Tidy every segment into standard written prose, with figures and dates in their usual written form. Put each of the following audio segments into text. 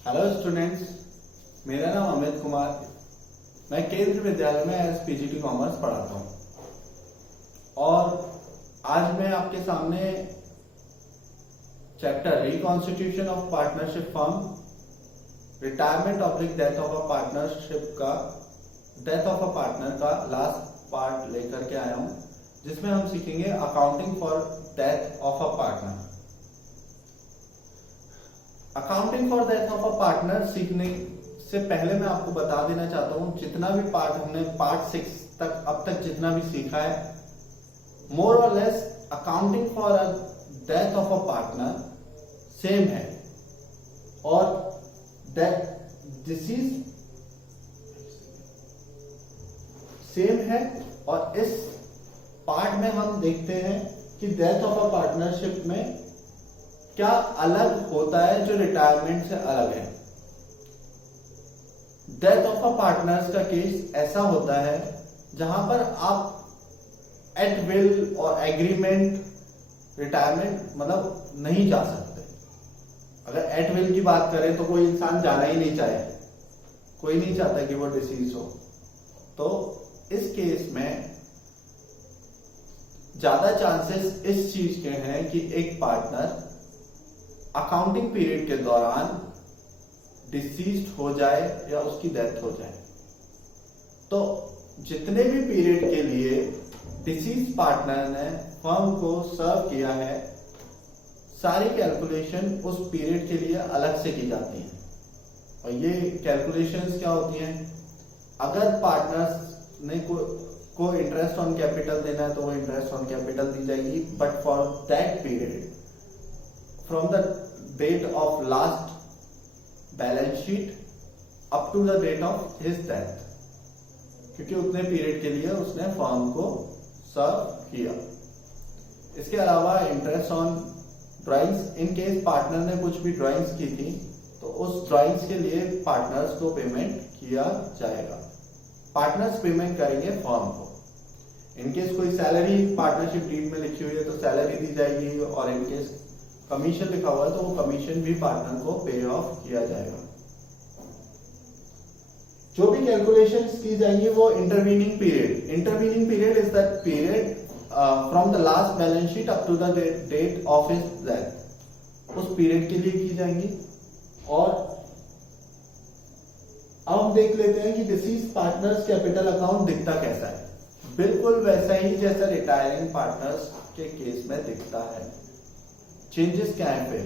Hello students, मेरा नाम अमित कुमार। मैं केंद्रीय विद्यालय में एज पीजीटी कॉमर्स पढ़ाता हूँ और आज मैं आपके सामने chapter reconstitution of partnership firm, retirement of death of a partnership का डेथ ऑफ अ पार्टनर का लास्ट पार्ट लेकर के आया हूँ, जिसमें हम सीखेंगे accounting for death of a partner. Accounting for death of a partner सीखने से पहले मैं आपको बता देना चाहता हूं, जितना भी पार्ट हमने पार्ट 6 तक अब तक जितना भी सीखा है, मोर और less accounting for a death of a partner same है और डिसीज सेम है। और इस पार्ट में हम देखते हैं कि डेथ ऑफ अ पार्टनरशिप में क्या अलग होता है जो रिटायरमेंट से अलग है। डेथ ऑफ अ पार्टनर्स का केस ऐसा होता है जहां पर आप एट विल और एग्रीमेंट रिटायरमेंट मतलब नहीं जा सकते। अगर एट विल की बात करें तो कोई इंसान जाना ही नहीं चाहे, कोई नहीं चाहता कि वो डिसीज हो। तो इस केस में ज्यादा चांसेस इस चीज के हैं कि एक पार्टनर अकाउंटिंग पीरियड के दौरान डिसीज्ड हो जाए या उसकी डेथ हो जाए। तो जितने भी पीरियड के लिए डिसीज पार्टनर ने फर्म को सर्व किया है, सारी कैलकुलेशन उस पीरियड के लिए अलग से की जाती है। और ये कैलकुलेशंस क्या होती हैं? अगर पार्टनर्स ने को इंटरेस्ट ऑन कैपिटल देना है तो वो इंटरेस्ट ऑन कैपिटल दी जाएगी, but for that period from the date of last balance sheet up to the date of his death, क्योंकि उतने पीरियड के लिए उसने फर्म को सर्व किया। इसके अलावा interest on drawings, in case partner ने कुछ भी ड्राइंग्स की थी तो उस ड्राइंग्स के लिए पार्टनर्स को पेमेंट किया जाएगा। पार्टनर्स पेमेंट करेंगे फर्म को। इनकेस कोई सैलरी पार्टनरशिप डीड में लिखी हुई है तो सैलरी दी जाएगी, और इनकेस कमीशन लिखा हुआ है तो वो कमीशन भी पार्टनर को पे ऑफ किया जाएगा। जो भी कैलकुलेशंस की जाएंगी वो intervening period is that period from the last balance sheet up to the date of his death, उस पीरियड के लिए की जाएंगी। और अब हम देख लेते हैं कि डिसीज पार्टनर्स कैपिटल अकाउंट दिखता कैसा है। बिल्कुल वैसा ही जैसा रिटायरिंग पार्टनर्स के केस में दिखता है। चेंजेस क्या है? फिर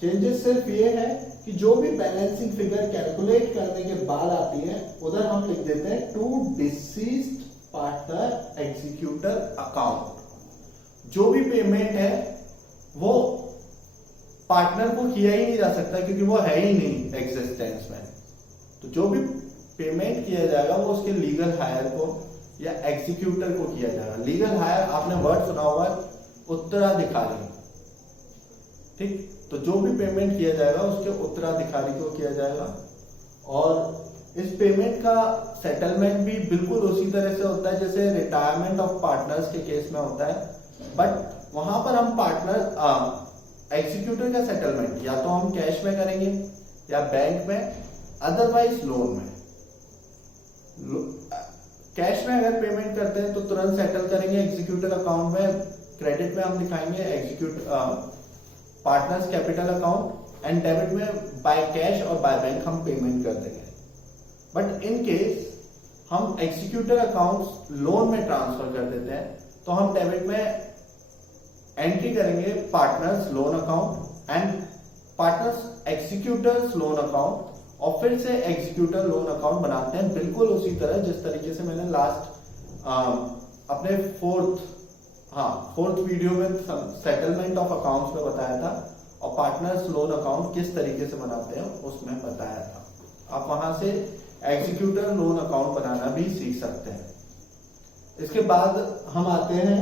चेंजेस सिर्फ ये है कि जो भी बैलेंसिंग फिगर कैलकुलेट करने के बाद आती है उधर हम लिख देते हैं to deceased partner executor account. जो भी पेमेंट है वो पार्टनर को किया ही नहीं जा सकता क्योंकि वो है ही नहीं एग्जिस्टेंस में। तो जो भी पेमेंट किया जाएगा वो उसके लीगल हायर को या एग्जीक्यूटर को किया जाएगा। लीगल हायर आपने वर्ड सुना होगा, उत्तराधिकारी, ठीक। तो जो भी पेमेंट किया जाएगा उसके उत्तराधिकारी को किया जाएगा। और इस पेमेंट का सेटलमेंट भी बिल्कुल उसी तरह से होता है जैसे रिटायरमेंट ऑफ पार्टनर्स के केस में होता है, बट वहां पर हम पार्टनर एग्जीक्यूटर का सेटलमेंट या तो हम कैश में करेंगे या बैंक में, अदरवाइज लोन में। कैश में अगर पेमेंट करते हैं तो तुरंत सेटल करेंगे एग्जीक्यूटर अकाउंट में, क्रेडिट में हम दिखाएंगे partners capital account, and debit में बाय कैश और बाय बैंक हम पेमेंट कर देंगे। बट इन केस हम एग्जीक्यूटर अकाउंट लोन में ट्रांसफर कर देते हैं तो हम डेबिट में एंट्री करेंगे partners loan account and partners executors loan account, और फिर से एग्जीक्यूटर लोन अकाउंट बनाते हैं बिल्कुल उसी तरह जिस तरीके से मैंने लास्ट अपने फोर्थ वीडियो में सेटलमेंट ऑफ अकाउंट्स में बताया था, और पार्टनर्स लोन अकाउंट किस तरीके से बनाते हैं उसमें बताया था। आप वहां से एग्जीक्यूटर लोन अकाउंट बनाना भी सीख सकते हैं। इसके बाद हम आते हैं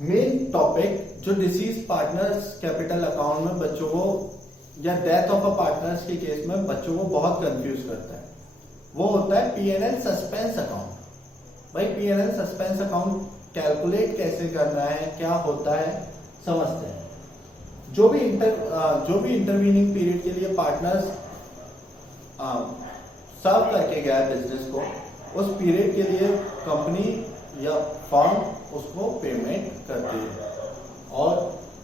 मेन टॉपिक, जो डिसीज पार्टनर्स कैपिटल अकाउंट में बच्चों को या डेथ ऑफ अ पार्टनर्स के केस में बच्चों को बहुत कंफ्यूज करता है। वो होता है पीएनएल सस्पेंस अकाउंट। भाई पीएनएल सस्पेंस अकाउंट कैलकुलेट कैसे करना है, क्या होता है, समझते हैं। जो भी इंटरवीनिंग पीरियड के लिए पार्टनर्स सर्व करके गया है बिजनेस को, उस पीरियड के लिए कंपनी या फर्म उसको पेमेंट करती है। और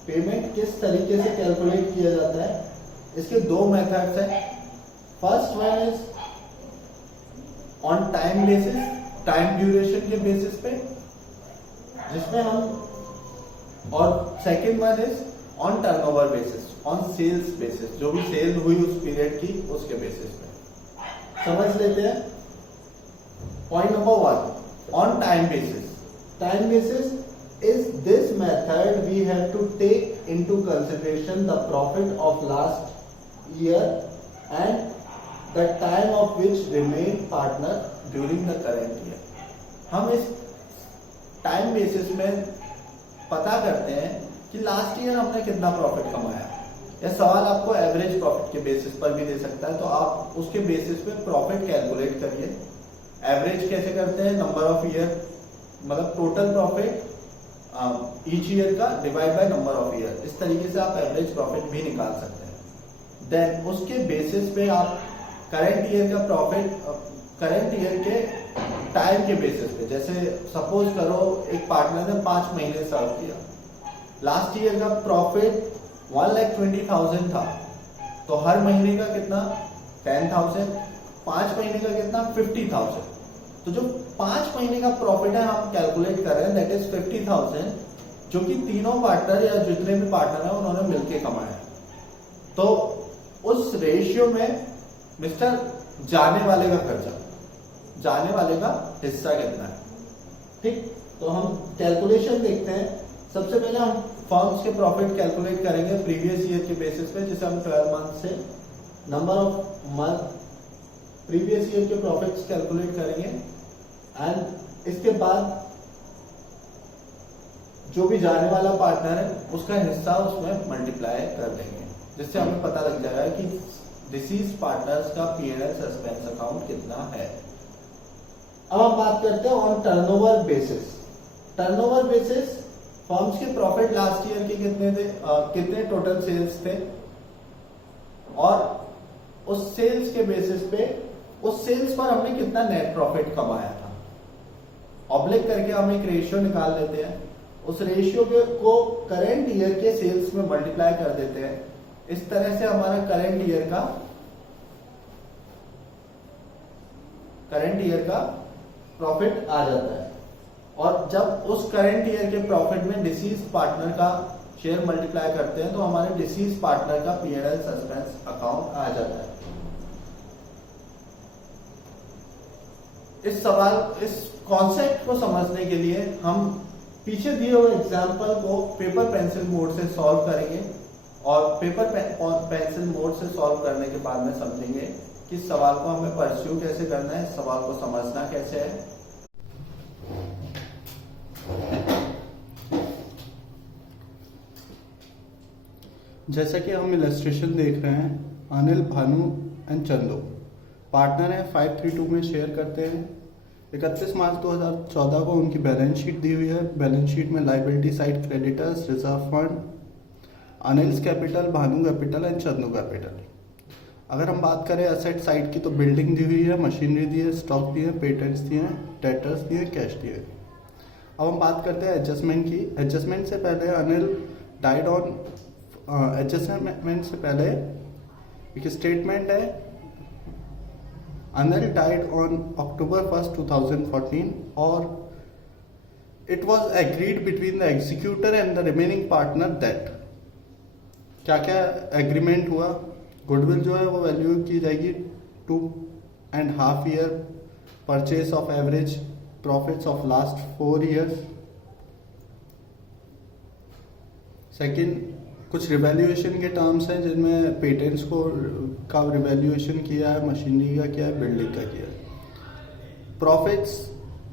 पेमेंट किस तरीके से कैलकुलेट किया जाता है, इसके दो मेथड्स हैं। First one is on time basis, time duration के बेसिस पे, जिसमें हम, और second one is on turnover basis, on sales basis, जो भी सेल हुई उस पीरियड की उसके बेसिस पे। समझ लेते हैं। Point number one, on time basis. Time basis is this method we have to take into consideration the profit of last year and the time of which remained partner during the current year। हम इस time basis में पता करते हैं कि last year हमने कितना profit कमाया। यह सवाल आपको एवरेज प्रॉफिट के बेसिस पर भी दे सकता है, तो आप उसके बेसिस पे प्रॉफिट कैलकुलेट करिए। एवरेज कैसे करते हैं, नंबर ऑफ ईयर, मतलब टोटल प्रॉफिट ईच ईयर का divide by number of year, इस तरीके से आप एवरेज प्रॉफिट भी निकाल सकते हैं। देन उसके बेसिस पे आप करंट ईयर का प्रॉफिट, करंट ईयर के टाइम के बेसिस पे, जैसे सपोज करो एक पार्टनर ने 5 महीने सर्व किया, लास्ट ईयर का प्रॉफिट 1,20,000 था, तो हर महीने का कितना 10,000, 5 महीने का कितना 50,000। तो जो 5 महीने का प्रॉफिट है हम कैलकुलेट कर रहे हैं, दैट इज 50,000, जो कि तीनों पार्टनर या जितने भी पार्टनर हैं उन्होंने मिलके कमाया। तो उस रेशियो में मिस्टर जाने वाले का खर्चा, जाने वाले का हिस्सा कितना है, ठीक। तो हम कैलकुलेशन देखते हैं। सबसे पहले हम फर्म्स के प्रॉफिट कैलकुलेट करेंगे प्रीवियस ईयर के बेसिस पे, जिसे हम 12 मंथ से number of month previous year के प्रॉफिट्स कैलकुलेट करेंगे। एंड इसके बाद जो भी जाने वाला पार्टनर है उसका हिस्सा उसमें मल्टीप्लाई कर देंगे, जिससे हमें पता लग जाएगा कि डिसीज पार्टनर्स का P&L सस्पेंस अकाउंट कितना है। अब हम बात करते हैं on turnover basis. Turnover basis firms के प्रॉफिट लास्ट ईयर के कितने थे, कितने टोटल सेल्स थे, और उस सेल्स के बेसिस पे उस सेल्स पर हमने कितना नेट प्रॉफिट कमाया था। ऑब्लिक करके हम एक रेशियो निकाल लेते हैं, उस रेशियो को करंट ईयर के सेल्स में मल्टीप्लाई कर देते हैं। इस तरह से हमारा करंट ईयर का प्रॉफिट आ जाता है। और जब उस करंट ईयर के प्रॉफिट में डिसीज पार्टनर का शेयर मल्टीप्लाई करते हैं तो हमारे डिसीज पार्टनर का P&L सस्पेंस अकाउंट आ जाता है। इस कॉन्सेप्ट को समझने के लिए हम पीछे दिए हुए एग्जाम्पल को पेपर पेंसिल मोड से सॉल्व करेंगे, और पेपर पेंसिल मोड से सॉल्व करने के बाद में समझेंगे कि इस सवाल को हमें परस्यू कैसे करना है, इस सवाल को समझना कैसे है। जैसा कि हम इलस्ट्रेशन देख रहे हैं, अनिल, भानु एंड चंदू पार्टनर हैं, 532 में शेयर करते हैं। 31 मार्च 2014 को उनकी बैलेंस शीट दी हुई है। बैलेंस शीट में liability side creditors, reserve fund, Anil's capital, Bhanu capital and Chandu capital. अगर हम बात करें एसेट साइड की, तो बिल्डिंग दी हुई है, मशीनरी दी है, स्टॉक दी है, पेटेंट्स दिए हैं, डेटर्स दिए, कैश दिए। अब हम बात करते हैं एडजस्टमेंट की। एडजस्टमेंट से पहले अनिल डाइड ऑन, एडजस्टमेंट से पहले एक स्टेटमेंट है, Anil died on October 1st, 2014 और it was agreed between the executor and the remaining partner that. क्या क्या एग्रीमेंट हुआ? गुडविल जो है वो वैल्यू की जाएगी 2.5 year, purchase of average profits of last 4 years. Second, कुछ रिवैल्यूएशन के टर्म्स हैं जिनमें पेटेंट्स का रिवैल्यूएशन किया है, मशीनरी का किया है, बिल्डिंग का किया है। प्रॉफिट्स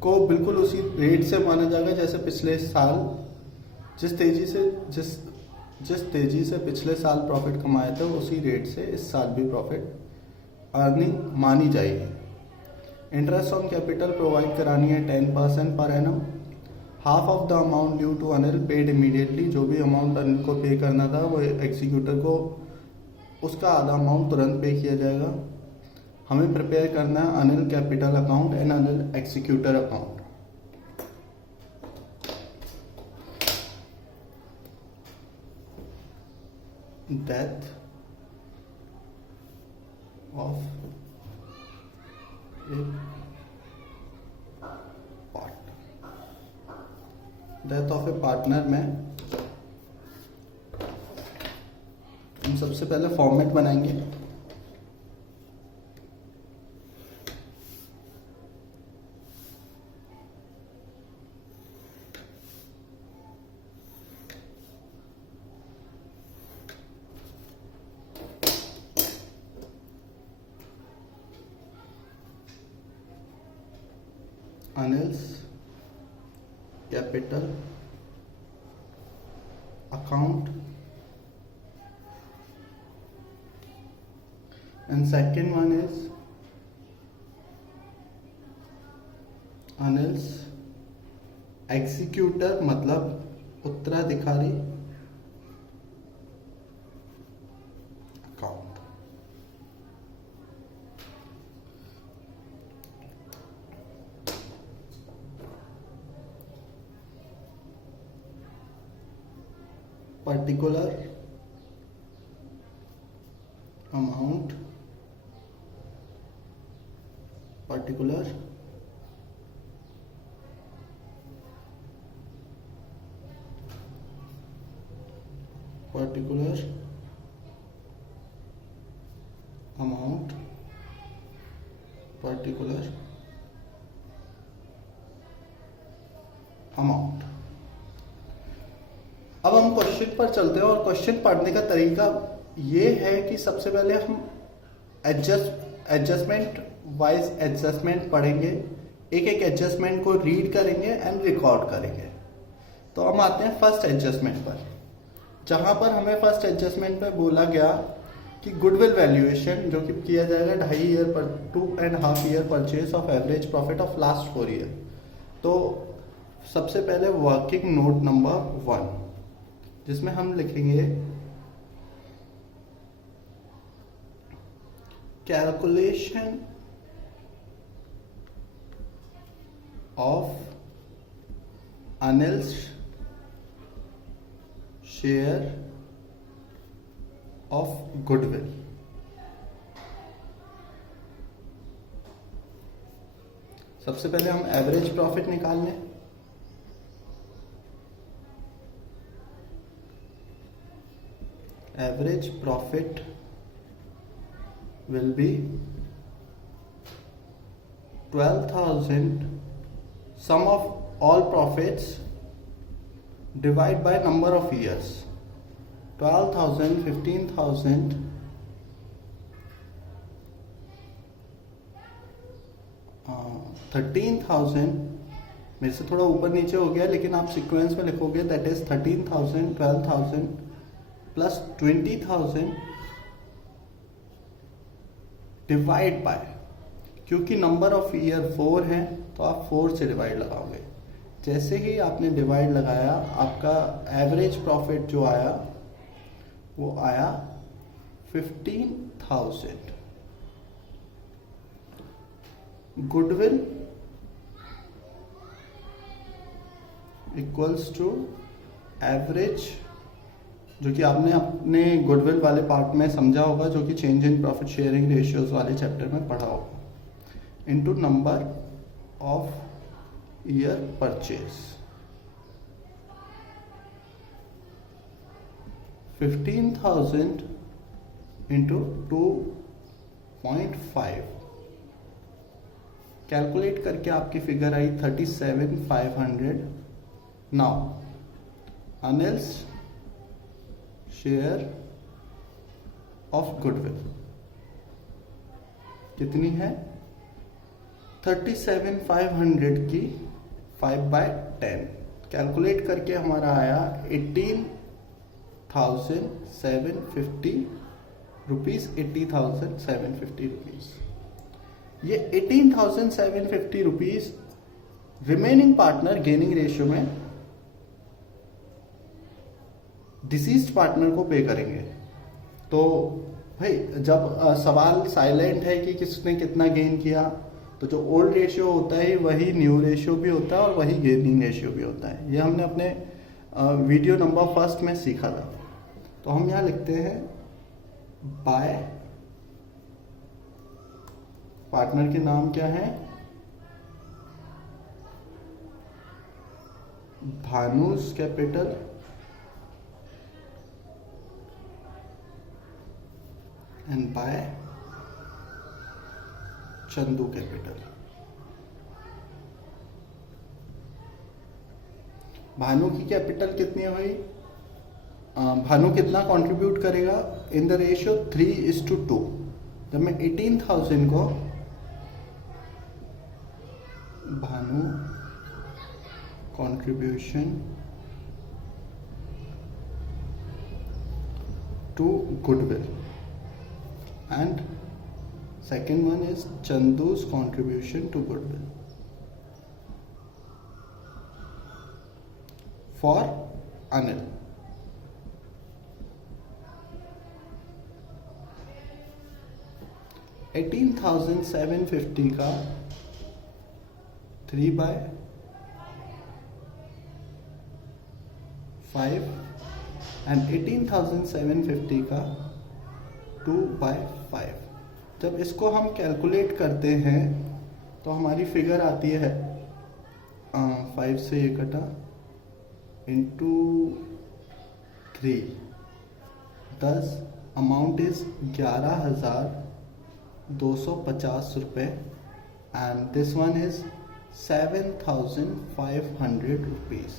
को बिल्कुल उसी रेट से माना जाएगा जैसे पिछले साल जिस तेजी से पिछले साल प्रॉफिट कमाए थे उसी रेट से इस साल भी प्रॉफिट अर्निंग मानी जाएगी। इंटरेस्ट ऑन कैपिटल प्रोवाइड करानी है 10% per annum. Half of the amount due to Anil paid immediately, जो भी अमाउंट अनिल को पे करना था वो एग्जीक्यूटर को उसका आधा अमाउंट तुरंत पे किया जाएगा। हमें प्रिपेयर करना है Anil capital account and Anil executor account. Death of A partner, death of A partner में हम सबसे पहले फॉर्मेट बनाएंगे। Anil's capital account and second one is Anil's executor मतलब उत्तराधिकारी account. Particular amount, particular amount, particular amount। अब हम क्वेश्चन पर चलते हैं और क्वेश्चन पढ़ने का तरीका ये है कि सबसे पहले हम एडजस्टमेंट वाइज एडजस्टमेंट पढ़ेंगे, एक एक एडजस्टमेंट को रीड करेंगे एंड रिकॉर्ड करेंगे। तो हम आते हैं फर्स्ट एडजस्टमेंट पर, जहां पर हमें फर्स्ट एडजस्टमेंट में बोला गया कि गुडविल वैल्यूएशन जो कि किया जाएगा 2.5 year purchase of average profit of last 4 year. तो सबसे पहले वर्किंग नोट नंबर 1, जिसमें हम लिखेंगे calculation of Anil's share of goodwill। सबसे पहले हम एवरेज प्रॉफिट निकाल लें। Average profit will be 12,000 sum of all profits divide by number of years। 12,000, 15,000, 13,000, मेरे से थोड़ा ऊपर नीचे हो गया लेकिन आप सीक्वेंस में लिखोगे, that is 13,000, 12,000 plus 20,000 divide by, क्योंकि नंबर ऑफ ईयर 4 है तो आप 4 से डिवाइड लगाओगे। जैसे ही आपने डिवाइड लगाया आपका एवरेज प्रॉफिट जो आया वो आया 15,000। गुडविल इक्वल्स टू एवरेज, जो कि आपने अपने गुडविल वाले पार्ट में समझा होगा, जो कि change in profit sharing ratios वाले चैप्टर में पढ़ा होगा, into number of year purchase. 15,000 into 2.5 calculate करके आपकी figure I 37,500। Now Anil's share of goodwill कितनी है? 37,500 की 5/10 कैलकुलेट करके हमारा आया 18,750 रुपीज। 80,750 रुपीज। ये 18,750 rupees remaining partner gaining ratio में डिसीज्ड पार्टनर को पे करेंगे। तो भाई जब सवाल साइलेंट है कि किसने कितना गेन किया, तो जो ओल्ड रेशियो होता है वही न्यू रेशियो भी होता है और वही गेनिंग रेशियो भी होता है। ये हमने अपने वीडियो नंबर 1 में सीखा था। तो हम यहाँ लिखते हैं बाय, पार्टनर के नाम क्या है, Bhanu's capital and by Chandu capital. Bhanu की कैपिटल कितनी हुई, भानु कितना कंट्रीब्यूट करेगा इन द रेशियो 3:2। जब मैं 18,000 को Bhanu contribution to goodwill and second one is Chandu's contribution to goodwill for Anil। $18,750 का 3/5 and 18,750 का 2/5। जब इसको हम कैलकुलेट करते हैं तो हमारी फिगर आती है 5 से ये कटा इंटू 3, 10, अमाउंट इज 11,250 रुपये and this one is 7,500 rupees.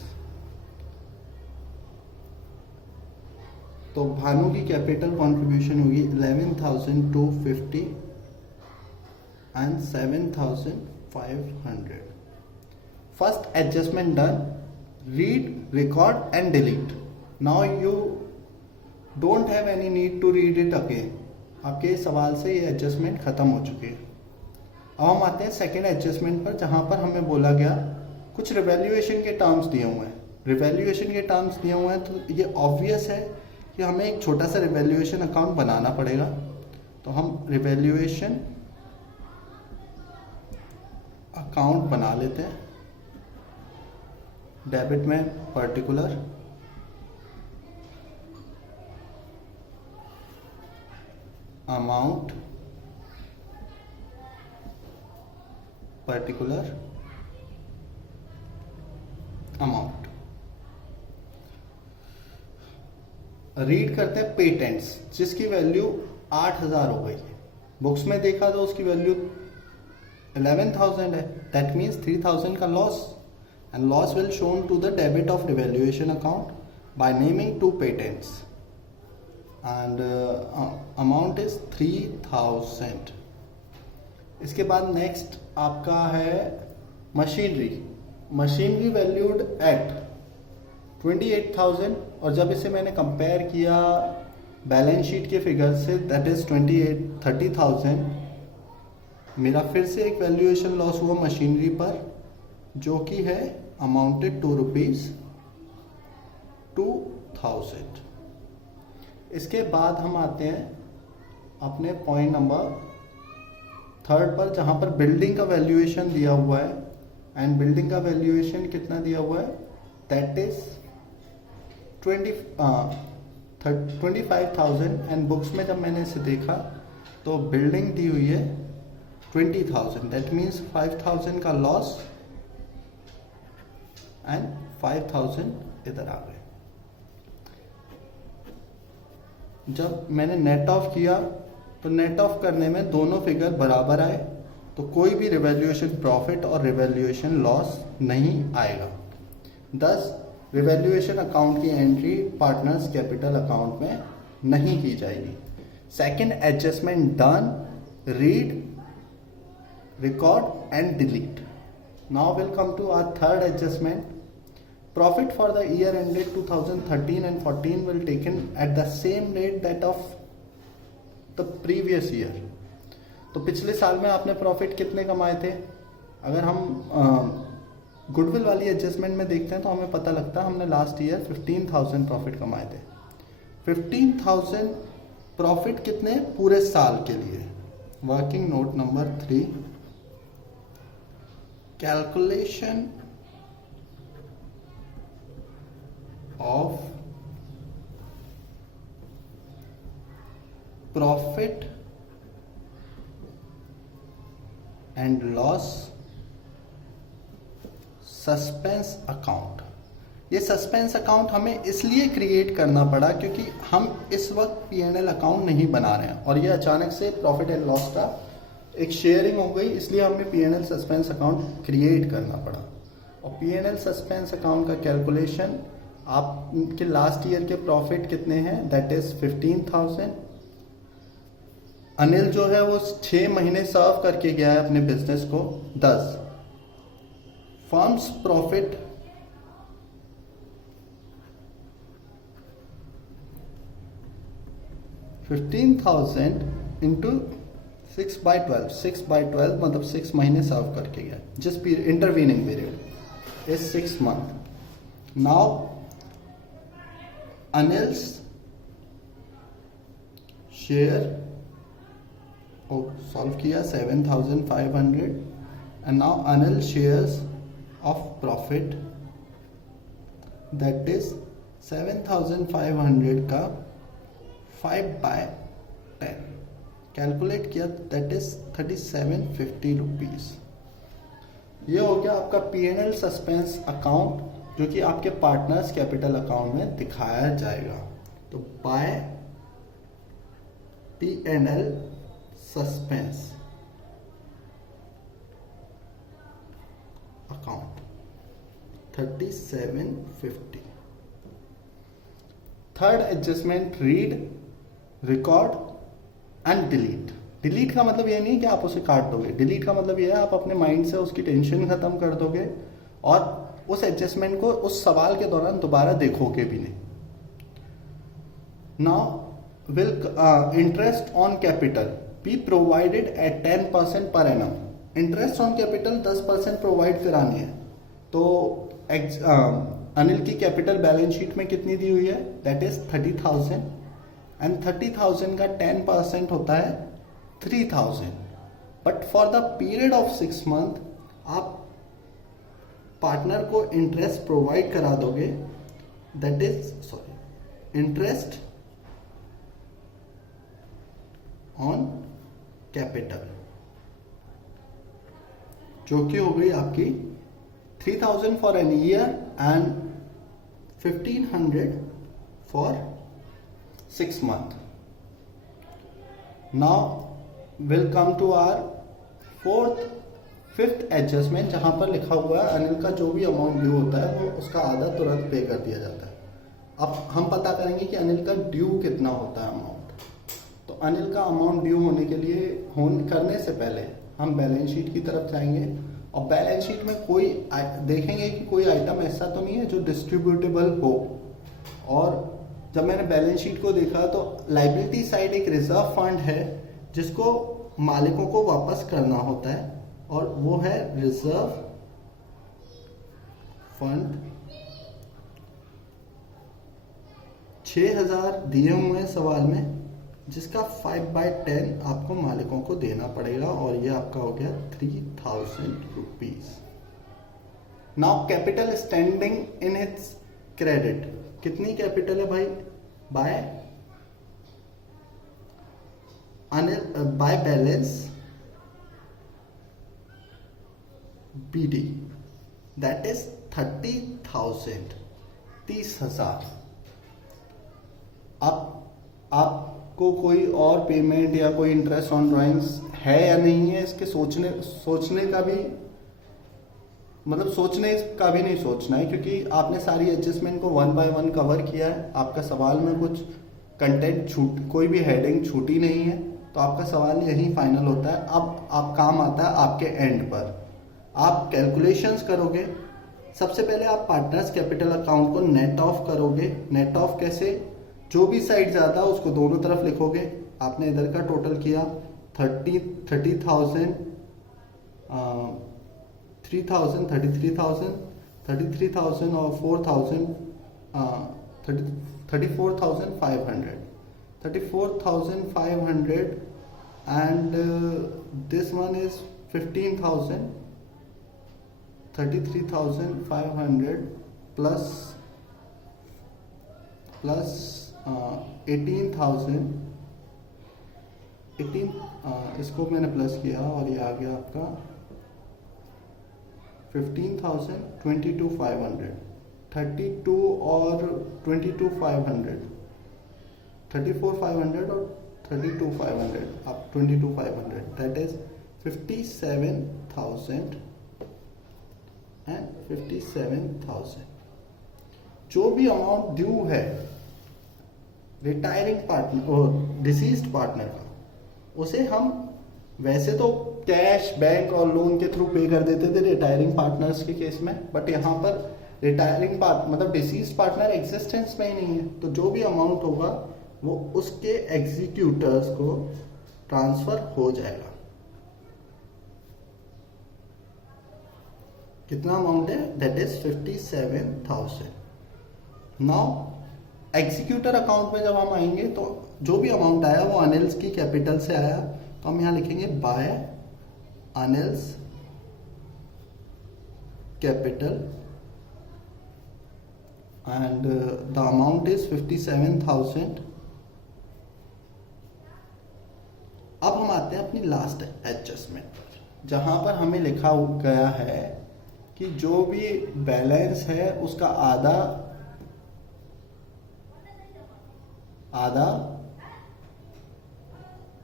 तो भानु की कैपिटल कंट्रीब्यूशन होगी 11,250 and 7,500। First adjustment done, read, record and delete. Now you don't have any need to read it again. आपके सवाल से ये एडजस्टमेंट खत्म हो चुकी है। अब हम आते हैं सेकेंड एडजस्टमेंट पर, जहां पर हमें बोला गया कुछ रिवैल्यूएशन के टर्म्स दिए हुए हैं। रिवैल्यूएशन के टर्म्स दिए हुए हैं तो ये ऑब्वियस है कि हमें एक छोटा सा रिवैल्यूएशन अकाउंट बनाना पड़ेगा। तो हम रिवैल्यूएशन अकाउंट बना लेते हैं। डेबिट में particular, amount particular amount. Read करते हैं पेटेंट्स, जिसकी वैल्यू 8,000 हो गई है। बुक्स में देखा तो उसकी वैल्यू 11,000 है। दैट मीन्स 3,000 का loss, and loss will shown to the debit of revaluation account by naming 2 patents and amount is 3,000। इसके बाद नेक्स्ट आपका है मशीनरी। मशीनरी वैल्यूड एट 28,000 और जब इसे मैंने कंपेयर किया बैलेंस शीट के फिगर से, दैट इज 30,000, मेरा फिर से एक वैल्यूएशन लॉस हुआ मशीनरी पर, जो कि है अमाउंटेड टू ₹2,000। इसके बाद हम आते हैं अपने पॉइंट नंबर 3 पर, जहां पर बिल्डिंग का वैल्यूएशन दिया हुआ है एंड बिल्डिंग का वैल्यूएशन कितना दिया हुआ है, दैट इज 25,000 एंड बुक्स में जब मैंने इसे देखा तो बिल्डिंग दी हुई है 20,000। दैट मीन्स 5,000 का लॉस एंड 5,000 इधर आ गए। जब मैंने नेट ऑफ किया तो नेट ऑफ करने में दोनों फिगर बराबर आए, तो कोई भी रिवैल्यूएशन प्रॉफिट और रिवैल्यूएशन लॉस नहीं आएगा। 10 रिवैल्यूएशन अकाउंट की एंट्री पार्टनर्स कैपिटल अकाउंट में नहीं की जाएगी। Second adjustment done, read, record and delete. Now will come to our third adjustment. Profit for the year ended 2013 and 14 will taken at the same rate that of the previous year। तो पिछले साल में आपने profit कितने कमाए थे? अगर हम गुडविल वाली एडजस्टमेंट में देखते हैं तो हमें पता लगता है हमने लास्ट ईयर 15,000 प्रॉफिट कमाए थे। 15,000 प्रॉफिट कितने पूरे साल के लिए। Working note number 3, calculation of profit and loss suspense account. ये सस्पेंस अकाउंट हमें इसलिए क्रिएट करना पड़ा क्योंकि हम इस वक्त P&L अकाउंट नहीं बना रहे हैं और ये अचानक से प्रॉफिट एंड लॉस का एक शेयरिंग हो गई, इसलिए हमें P&L सस्पेंस अकाउंट क्रिएट करना पड़ा। और P&L सस्पेंस अकाउंट का कैलकुलेशन आपके लास्ट ईयर के प्रॉफिट कितने हैं, दैट इज 15,000। अनिल जो है वो 6 महीने सर्व करके गया है अपने बिजनेस को 10। फर्म्स प्रॉफिट $15,000 इंटू 6/12, 6/12 मतलब 6 महीने सर्व करके गया, जिस intervening period is 6 month. Now Anil's share solve किया 7,500 and now Anil shares of profit that is 7,500 का 5/10 कैलकुलेट किया, दैट इज 3750 रुपीज। ये हो गया आपका P&L सस्पेंस अकाउंट जो कि आपके पार्टनर्स कैपिटल अकाउंट में दिखाया जाएगा। तो बाय P&L suspense account 3750। Third adjustment, read, record and delete. Delete का मतलब ये नहीं कि आप उसे काट दोगे, डिलीट का मतलब ये है आप अपने माइंड से उसकी टेंशन खत्म कर दोगे और उस एडजस्टमेंट को उस सवाल के दौरान दोबारा देखोगे भी नहीं। Now will interest on capital be provided eight 10% per annum. Interest on capital 10% provide करानी है। तो अनिल की कैपिटल बैलेंस शीट में कितनी दी हुई है, दैट इज 30,000 एंड 30,000 का 10% होता है 3,000। But for the period of 6 month आप पार्टनर को इंटरेस्ट प्रोवाइड करा दोगे, that is interest on capital जो कि हो गई आपकी 3,000 for an year and 1,500 for 6 month। Now will come to our fifth adjustment, जहां पर लिखा हुआ है अनिल का जो भी अमाउंट ड्यू होता है वो उसका आधा तुरंत पे कर दिया जाता है। अब हम पता करेंगे कि अनिल का ड्यू कितना होता है अमाउंट। तो अनिल का अमाउंट ड्यू होने के लिए करने से पहले हम बैलेंस शीट की तरफ जाएंगे और बैलेंस शीट में कोई देखेंगे कि कोई आइटम ऐसा तो नहीं है जो डिस्ट्रीब्यूटेबल हो। और जब मैंने बैलेंस शीट को देखा तो लाइबिलिटी साइड एक रिजर्व फंड है जिसको मालिकों को वापस करना होता है और वो है रिजर्व फंड। 6,000 दिए हुए हैं सवाल में, जिसका 5/10 आपको मालिकों को देना पड़ेगा और ये आपका हो गया 3,000 rupees. Now capital standing in its credit, कितनी कैपिटल है भाई, by balance BD that is 30,000, 30,000। अब आपको कोई और पेमेंट या कोई इंटरेस्ट ऑन ड्राइंग्स है या नहीं है, इसके सोचने का भी मतलब सोचने का भी नहीं सोचना है, क्योंकि आपने सारी एडजस्टमेंट को 1 by 1 कवर किया है। आपका सवाल में कुछ कंटेंट कोई भी हेडिंग छूटी नहीं है, तो आपका सवाल यही फाइनल होता है। अब आप काम आता है आपके एंड पर, आप कैलकुलेशंस करोगे। सबसे पहले आप पार्टनर्स कैपिटल अकाउंट को नेट ऑफ करोगे। नेट ऑफ कैसे, जो भी साइड ज्यादा उसको दोनों तरफ लिखोगे। आपने इधर का टोटल किया 30,000, 3,000, 33,000, 33,000 और 4,000, 34,500, 34,500, and this one is 15,000, 33,500 plus 18,000, इसको मैंने प्लस किया और ये आ गया आपका 15,000, 22,500, 32 और 22,500, 34,500 और 32,500, up 22,500, that is 57,000 and 57,000. जो भी अमाउंट ड्यू है रिटायरिंग पार्टनर और डिसीज्ड पार्टनर का, उसे हम वैसे तो कैश, बैंक और लोन के थ्रू पे कर देते थे रिटायरिंग पार्टनर्स के केस में, बट यहाँ पर रिटायरिंग पार्ट मतलब डिसीज्ड पार्टनर एग्जिस्टेंस में ही नहीं है, तो जो भी अमाउंट होगा वो उसके एग्जीक्यूटर्स को ट्रांसफर हो जाएगा। कितना अमाउंट है? That is 57,000। Now executor account में जब हम आएंगे तो जो भी अमाउंट आया वो अनिल्स की कैपिटल से आया, तो हम यहां लिखेंगे by Anil's capital and the amount is 57,000। अब हम आते हैं अपनी लास्ट एडजस्टमेंट पर, जहां पर हमें लिखा गया है कि जो भी बैलेंस है उसका आधा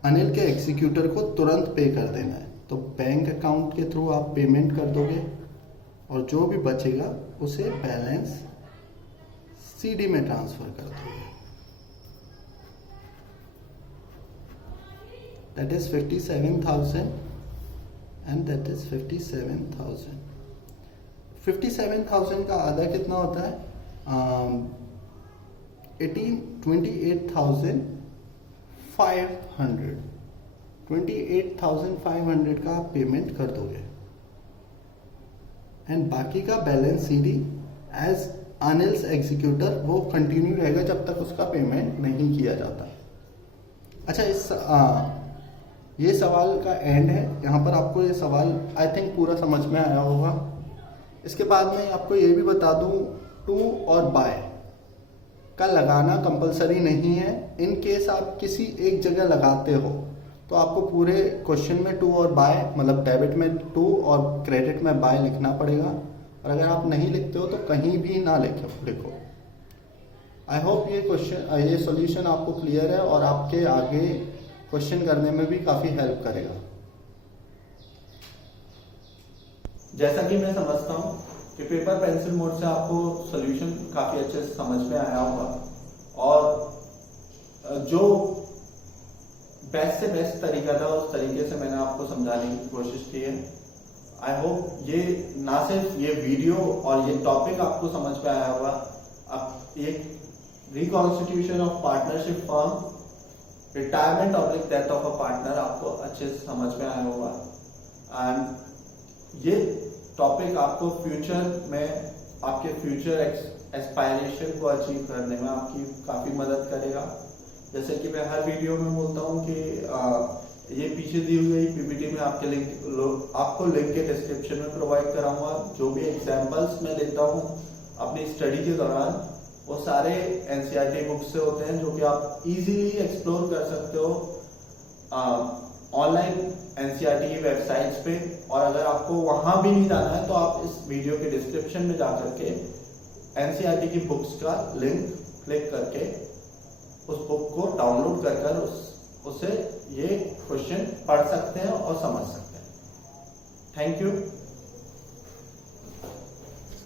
अनिल के एग्जीक्यूटर को तुरंत पे कर देना है। तो बैंक अकाउंट के थ्रू आप पेमेंट कर दोगे और जो भी बचेगा उसे बैलेंस सीडी में ट्रांसफर कर दोगे। That is 57,000 and that is 57,000। 57,000 का आधा कितना होता है? 28,500। 28,500 का आप पेमेंट कर दोगे एंड बाकी का balance c d as Anil's executor वो कंटिन्यू रहेगा जब तक उसका पेमेंट नहीं किया जाता। अच्छा, ये सवाल का एंड है। यहाँ पर आपको ये सवाल आई थिंक पूरा समझ में आया होगा। इसके बाद मैं आपको ये भी बता दूं, टू और बाय का लगाना कंपलसरी नहीं है। इन केस आप किसी एक जगह लगाते हो तो आपको पूरे क्वेश्चन में टू और बाय मतलब डेबिट में टू और क्रेडिट में बाय लिखना पड़ेगा, और अगर आप नहीं लिखते हो तो कहीं भी ना लिखो। आई होप ये सॉल्यूशन आपको क्लियर है और आपके आगे क्वेश्चन करने में भी काफी हेल्प करेगा। जैसा कि मैं समझता हूँ कि पेपर पेंसिल मोड से आपको सॉल्यूशन काफी अच्छे से समझ में आया होगा, और जो बेस्ट से बेस्ट तरीका था उस तरीके से मैंने आपको समझाने की कोशिश की है। आई होप ये ना सिर्फ ये वीडियो और ये टॉपिक आपको समझ में आया होगा, अब ये reconstitution of partnership firm, retirement oblique death of a partner आपको अच्छे से समझ में आया होगा। एंड ये टॉपिक आपको फ्यूचर में आपके फ्यूचर एस्पायरेशन को अचीव करने में आपकी काफी मदद करेगा। जैसे कि मैं हर वीडियो में बोलता हूँ कि ये पीछे दी हुई पीपीटी में आपको लिंक के डिस्क्रिप्शन में प्रोवाइड कराऊंगा। जो भी एग्जांपल्स मैं देता हूँ अपनी स्टडी के दौरान वो सारे एनसीईआरटी बुक्स से होते हैं, जो कि आप इजीली एक्सप्लोर कर सकते हो ऑनलाइन एनसीईआरटी की वेबसाइट्स पे। और अगर आपको वहां भी नहीं जाना है तो आप इस वीडियो के डिस्क्रिप्शन में जाकर के एनसीईआरटी की बुक्स का लिंक क्लिक करके उस बुक को डाउनलोड कर उससे ये क्वेश्चन पढ़ सकते हैं और समझ सकते हैं। Thank you.